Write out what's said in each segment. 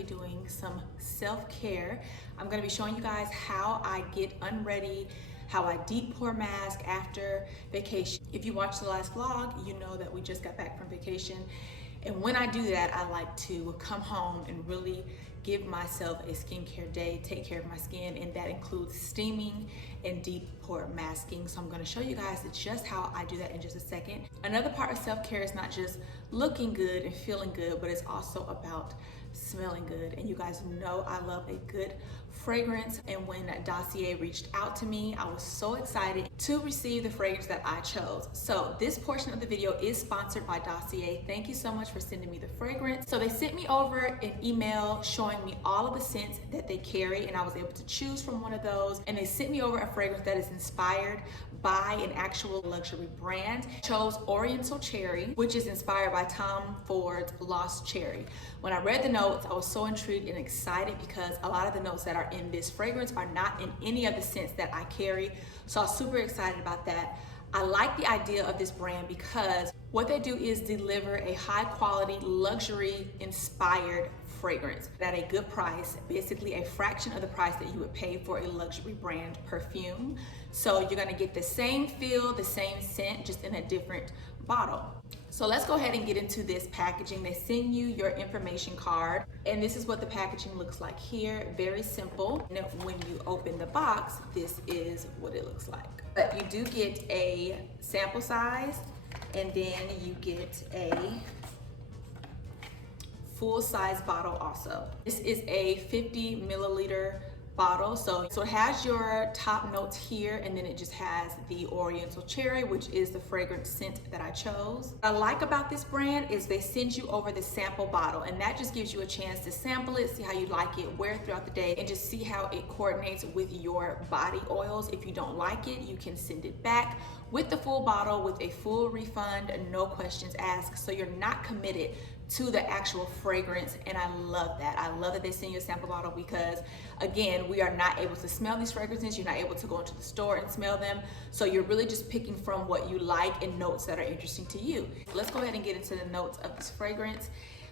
be doing some self-care. I'm gonna be showing you guys how I get unready, how I deep pore mask after vacation. If you watched the last vlog, you know that we just got back from vacation. And when I do that, I like to come home and really give myself a skincare day, take care of my skin, and that includes steaming and deep pore masking. So I'm gonna show you guys just how I do that in just a second. Another part of self-care is not just looking good and feeling good, but it's also about smelling good. And you guys know I love a good fragrance. And when Dossier reached out to me, I was so excited to receive the fragrance that I chose. So this portion of the video is sponsored by Dossier. Thank you so much for sending me the fragrance. So they sent me over an email showing me all of the scents that they carry, and I was able to choose from one of those. And they sent me over a fragrance that is inspired by an actual luxury brand. I chose Oriental Cherry, which is inspired by Tom Ford's Lost Cherry. When I read the notes, I was so intrigued and excited because a lot of the notes that are in this fragrance are not in any of the scents that I carry. So I was super excited about that. I like the idea of this brand because what they do is deliver a high quality, luxury inspired fragrance at a good price, basically a fraction of the price that you would pay for a luxury brand perfume. So you're gonna get the same feel, the same scent, just in a different bottle. So let's go ahead and get into this packaging. They send you your information card, and this is what the packaging looks like here. Very simple. And when you open the box, this is what it looks like. But you do get a sample size, and then you get a full-size bottle also. This is a 50 milliliter bottle, so it has your top notes here, and then it just has the Oriental Cherry, which is the fragrance scent that I chose. What I like about this brand is they send you over the sample bottle, and that just gives you a chance to sample it, see how you like it, wear it throughout the day, and just see how it coordinates with your body oils. If you don't like it, you can send it back with the full bottle with a full refund, no questions asked. So you're not committed to the actual fragrance, and I love that. I love that they send you a sample bottle because, again, we are not able to smell these fragrances. You're not able to go into the store and smell them. So you're really just picking from what you like and notes that are interesting to you. Let's go ahead and get into the notes of this fragrance.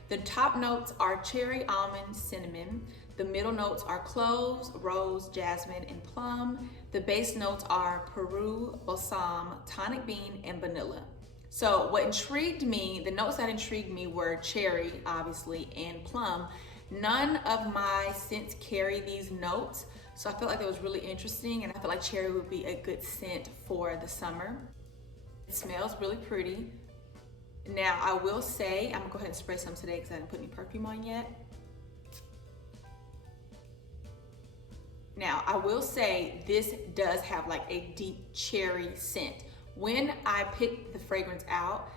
The top notes are cherry, almond, cinnamon. The middle notes are cloves, rose, jasmine, and plum. The base notes are Peru, balsam, tonic bean, and vanilla. So what intrigued me, the notes that intrigued me were cherry, obviously, and plum. None of my scents carry these notes, so I felt like that was really interesting, and I feel like cherry would be a good scent for the summer. It smells really pretty. Now, I will say, I'm gonna go ahead and spray some today because I didn't put any perfume on yet. Now, I will say this does have like a deep cherry scent. When I picked the fragrance out,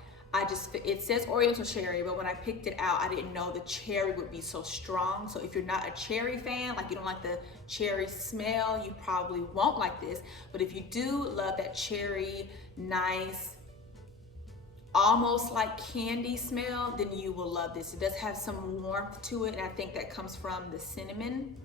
it says Oriental Cherry, but when I picked it out, I didn't know the cherry would be so strong. So if you're not a cherry fan, like you don't like the cherry smell, you probably won't like this. But if you do love that cherry, nice, almost like candy smell, then you will love this. It does have some warmth to it, and I think that comes from the cinnamon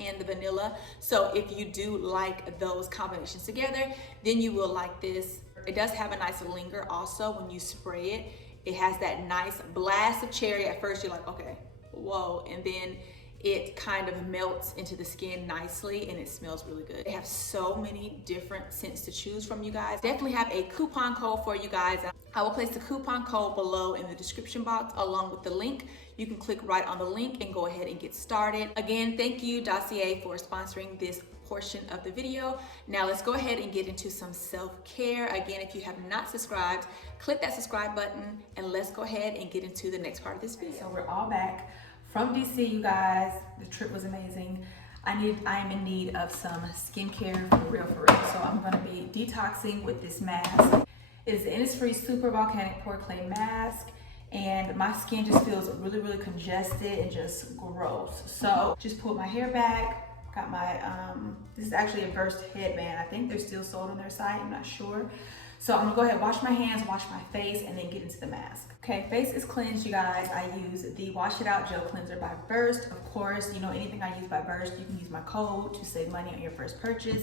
and the vanilla. So if you do like those combinations together, then you will like this. It does have a nice linger also when you spray it. It has that nice blast of cherry. At first you're like, okay, whoa, and then it kind of melts into the skin nicely, and it smells really good. They have so many different scents to choose from, you guys. Definitely have a coupon code for you guys. I will place the coupon code below in the description box along with the link. You can click right on the link and go ahead and get started. Again, thank you, Dossier, for sponsoring this portion of the video. Now let's go ahead and get into some self-care. Again, if you have not subscribed, click that subscribe button, and let's go ahead and get into the next part of this video. So we're all back from DC, you guys. The trip was amazing. I am in need of some skincare for real. So I'm gonna be detoxing with this mask. It is the Innisfree Super Volcanic Pore Clay Mask, and my skin just feels really, really congested and just gross. So just pulled my hair back. Got my, this is actually a Burst headband. I think they're still sold on their site, I'm not sure. So I'm gonna go ahead, wash my hands, wash my face, and then get into the mask. Okay, face is cleansed, you guys. I use the Wash It Out Gel Cleanser by Burst. Of course, you know, anything I use by Burst, you can use my code to save money on your first purchase.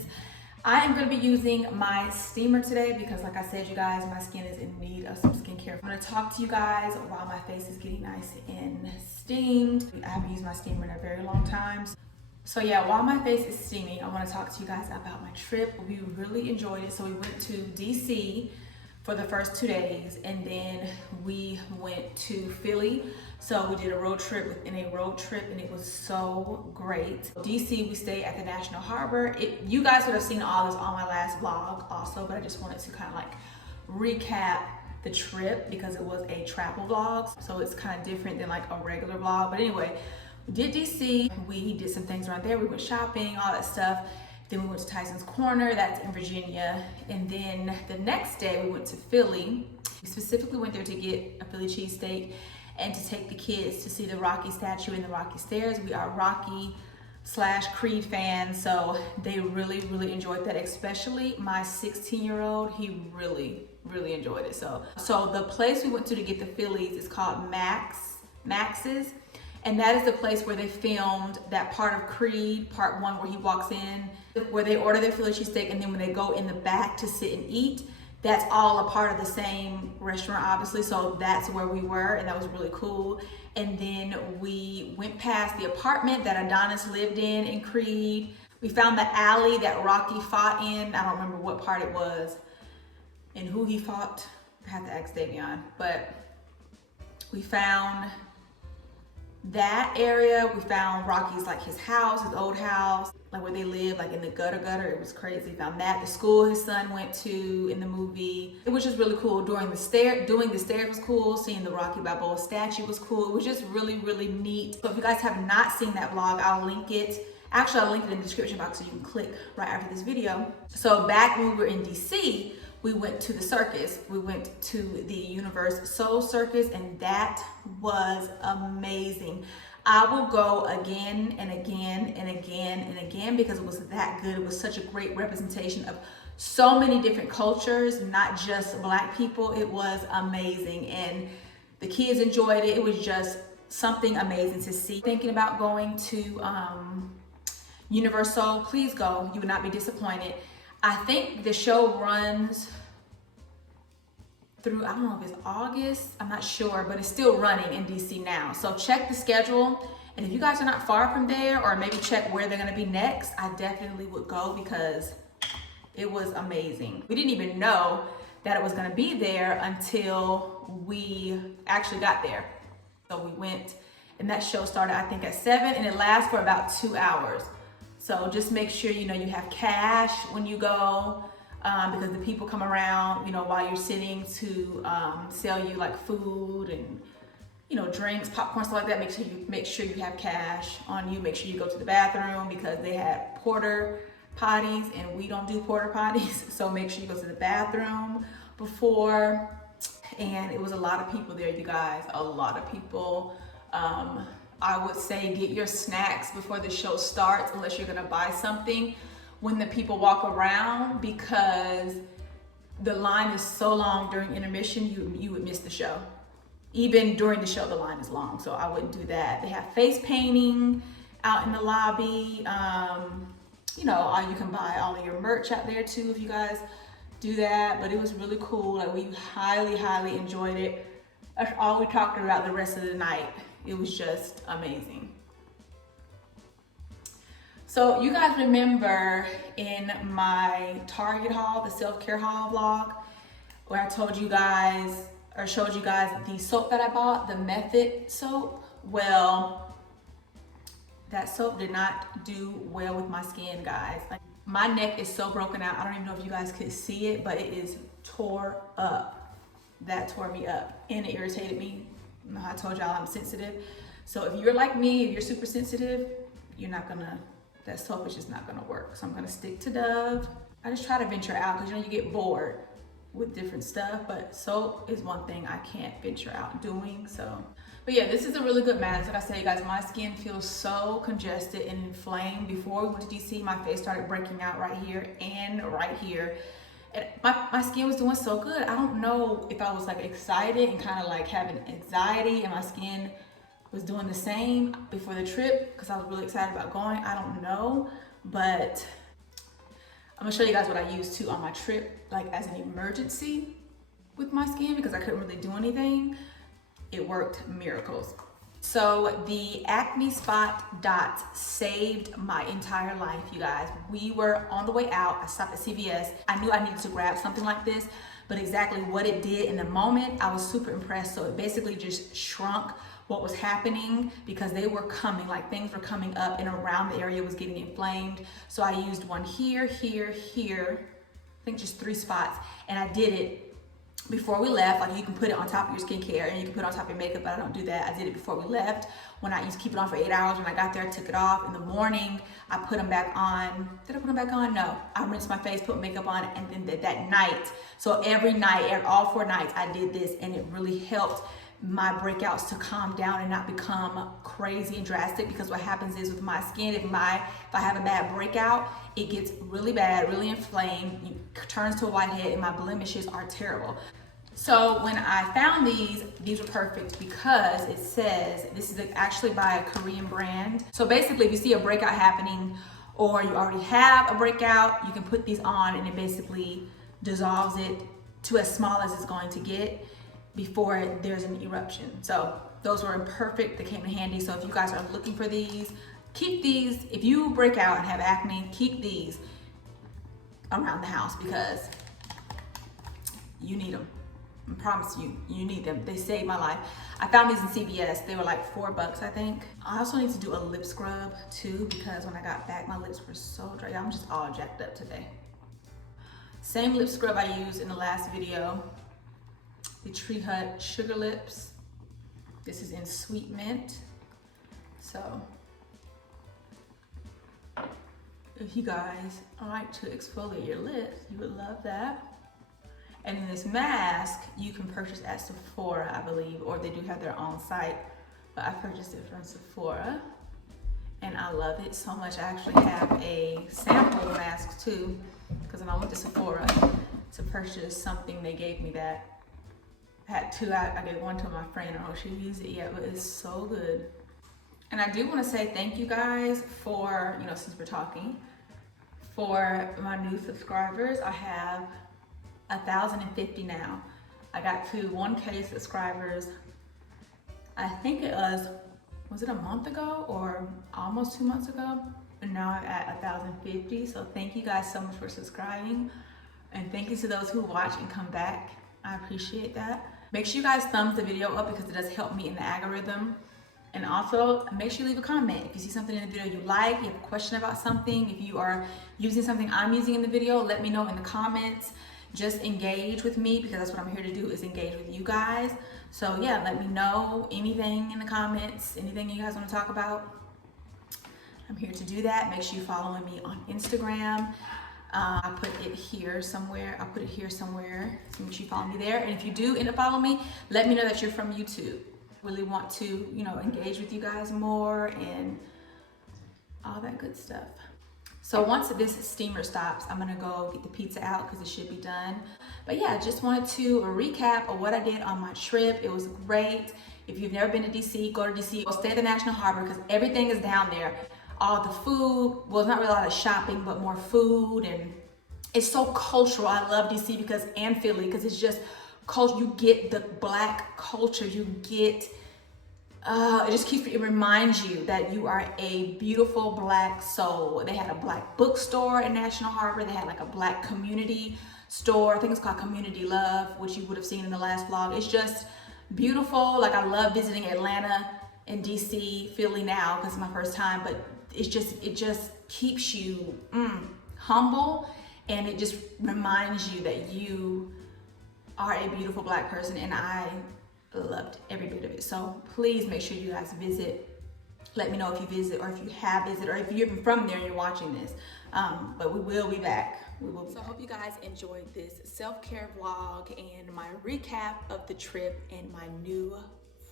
I am going to be using my steamer today because, like I said, you guys, my skin is in need of some skincare. I'm going to talk to you guys while my face is getting nice and steamed. I haven't used my steamer in a very long time. So yeah, while my face is steaming, I want to talk to you guys about my trip. We really enjoyed it. So we went to DC for the first 2 days, and then we went to Philly. So we did a road trip within a road trip, and it was so great. DC, we stayed at the National Harbor. You guys would have seen all this on my last vlog also, but I just wanted to kind of like recap the trip because it was a travel vlog. So it's kind of different than like a regular vlog. But anyway, we did DC. We did some things around there. We went shopping, all that stuff. Then we went to Tyson's Corner, that's in Virginia. And then the next day we went to Philly. We specifically went there to get a Philly cheesesteak and to take the kids to see the Rocky statue and the Rocky Stairs. We are Rocky/Creed fans, so they really enjoyed that, especially my 16-year-old. He really enjoyed it. So the place we went to get the Phillies is called Max's. And that is the place where they filmed that part of Creed, part 1, where he walks in, where they order their Philly cheesesteak, and then when they go in the back to sit and eat, that's all a part of the same restaurant, obviously. So that's where we were, and that was really cool. And then we went past the apartment that Adonis lived in Creed. We found the alley that Rocky fought in. I don't remember what part it was and who he fought. I have to ask Davion. But we found that area. We found Rocky's, like his house, his old house, like where they live, like in the gutter. It was crazy. Found that. The school his son went to in the movie. It was just really cool. Doing the stairs was cool. Seeing the Rocky Balboa statue was cool. It was just really neat. So if you guys have not seen that vlog, I'll link it. Actually, I'll link it in the description box so you can click right after this video. So back when we were in DC, we went to the circus. We went to the Universe Soul Circus, and that was amazing. I will go again and again and again and again because it was that good. It was such a great representation of so many different cultures, not just Black people. It was amazing, and the kids enjoyed it. It was just something amazing to see. Thinking about going to Universal, please go. You would not be disappointed. I think the show runs through, I don't know if it's August, I'm not sure, but it's still running in DC now. So check the schedule. And if you guys are not far from there, or maybe check where they're gonna be next, I definitely would go because it was amazing. We didn't even know that it was gonna be there until we actually got there. So we went, and that show started, I think, at 7, and it lasts for about 2 hours. So just make sure you have cash when you go, because the people come around, while you're sitting to sell you like food and drinks, popcorn, stuff like that. Make sure you have cash on you. Make sure you go to the bathroom because they had porter potties and we don't do porter potties. So make sure you go to the bathroom before. And it was a lot of people there, you guys. A lot of people. I would say get your snacks before the show starts, unless you're gonna buy something when the people walk around, because the line is so long during intermission, you would miss the show. Even during the show, the line is long, so I wouldn't do that. They have face painting out in the lobby. You can buy all of your merch out there too if you guys do that, but it was really cool. Like, we highly enjoyed it. That's all we talked about the rest of the night. It was just amazing. So you guys remember in my Target haul, the Selfcare haul vlog, where I told you guys, or showed you guys the soap that I bought, the Method soap? Well, that soap did not do well with my skin, guys. Like, my neck is so broken out. I don't even know if you guys could see it, but it is tore up. That tore me up, and it irritated me. I told y'all I'm sensitive. So if you're like me, if you're super sensitive, that soap is just not gonna work. So I'm gonna stick to Dove. I just try to venture out because you get bored with different stuff, but soap is one thing I can't venture out doing. But yeah, this is a really good mask. Like I said, you guys, my skin feels so congested and inflamed. Before we went to DC, my face started breaking out right here and right here. And my skin was doing so good. I don't know if I was like excited and kind of like having anxiety, and my skin was doing the same before the trip because I was really excited about going. I don't know, but I'm gonna show you guys what I used to on my trip, like as an emergency with my skin because I couldn't really do anything. It worked miracles. So the acne spot dots saved my entire life, you guys. We were on the way out. I stopped at CVS. I knew I needed to grab something like this, but exactly what it did in the moment, I was super impressed. So it basically just shrunk what was happening because they were coming, like things were coming up and around the area was getting inflamed. So I used one here, here, here, I think just 3 spots. And I did it before we left. Like you can put it on top of your skincare and you can put it on top of your makeup, but I don't do that. I did it before we left. When I used to keep it on for 8 hours, when I got there, I took it off. In the morning, I put them back on. Did I put them back on? No. I rinsed my face, put makeup on, and then that night, so every night, all 4 nights, I did this, and it really helped my breakouts to calm down and not become crazy and drastic. Because what happens is with my skin, if I have a bad breakout, it gets really bad, really inflamed, it turns to a whitehead, and my blemishes are terrible. So when I found these were perfect because it says, this is actually by a Korean brand. So basically if you see a breakout happening or you already have a breakout, you can put these on and it basically dissolves it to as small as it's going to get before there's an eruption. So those were perfect, they came in handy. So if you guys are looking for these, keep these. If you break out and have acne, keep these around the house because you need them. I promise you, you need them. They saved my life. I found these in CVS. They were like $4, I think. I also need to do a lip scrub too because when I got back, my lips were so dry. I'm just all jacked up today. Same lip scrub I used in the last video. The Tree Hut Sugar Lips. This is in Sweet Mint. So, if you guys like to exfoliate your lips, you would love that. And then this mask you can purchase at Sephora, I believe, or they do have their own site, but I purchased it from Sephora and I love it so much. I actually have a sample mask too because when I went to Sephora to purchase something, they gave me that. I had 2, I gave one to my friend. I don't know if she used it yet, but it's so good. And I do want to say thank you guys for, since we're talking, for my new subscribers. I have 1,050 now. I got to 1K subscribers. I think it was it a month ago or almost 2 months ago? And now I'm at 1,050. So thank you guys so much for subscribing. And thank you to those who watch and come back. I appreciate that. Make sure you guys thumbs the video up because it does help me in the algorithm. And also make sure you leave a comment. If you see something in the video you like, you have a question about something, if you are using something I'm using in the video, let me know in the comments. Just engage with me because that's what I'm here to do, is engage with you guys. So yeah, let me know anything in the comments, anything you guys want to talk about. I'm here to do that. Make sure you're following me on Instagram. I put it here somewhere. I'll put it here somewhere. So make sure you follow me there. And if you do end up following me, let me know that you're from YouTube. Really want to, engage with you guys more and all that good stuff. So once this steamer stops, I'm gonna go get the pizza out because it should be done. But yeah, just wanted to recap of what I did on my trip. It was great. If you've never been to DC, go to DC. Go stay at the National Harbor because everything is down there. All the food, well, it's not really a lot of shopping, but more food, and it's so cultural. I love DC and Philly because it's just culture. You get the Black culture. You get. It reminds you that you are a beautiful Black soul. They had a Black bookstore in National Harbor. They had like a Black community store. I think it's called Community Love, which you would have seen in the last vlog. It's just beautiful. Like I love visiting Atlanta and DC, Philly now because it's my first time, but it just keeps you humble, and it just reminds you that you are a beautiful Black person, and I loved every bit of it. So please make sure you guys visit. Let me know if you visit or if you have visited or if you're even from there and you're watching this. But we will be back. So I hope you guys enjoyed this self-care vlog and my recap of the trip and my new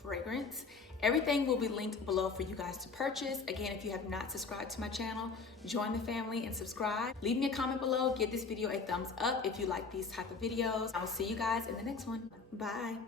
fragrance. Everything will be linked below for you guys to purchase. Again, if you have not subscribed to my channel, join the family and subscribe. Leave me a comment below. Give this video a thumbs up if you like these type of videos. I will see you guys in the next one. Bye.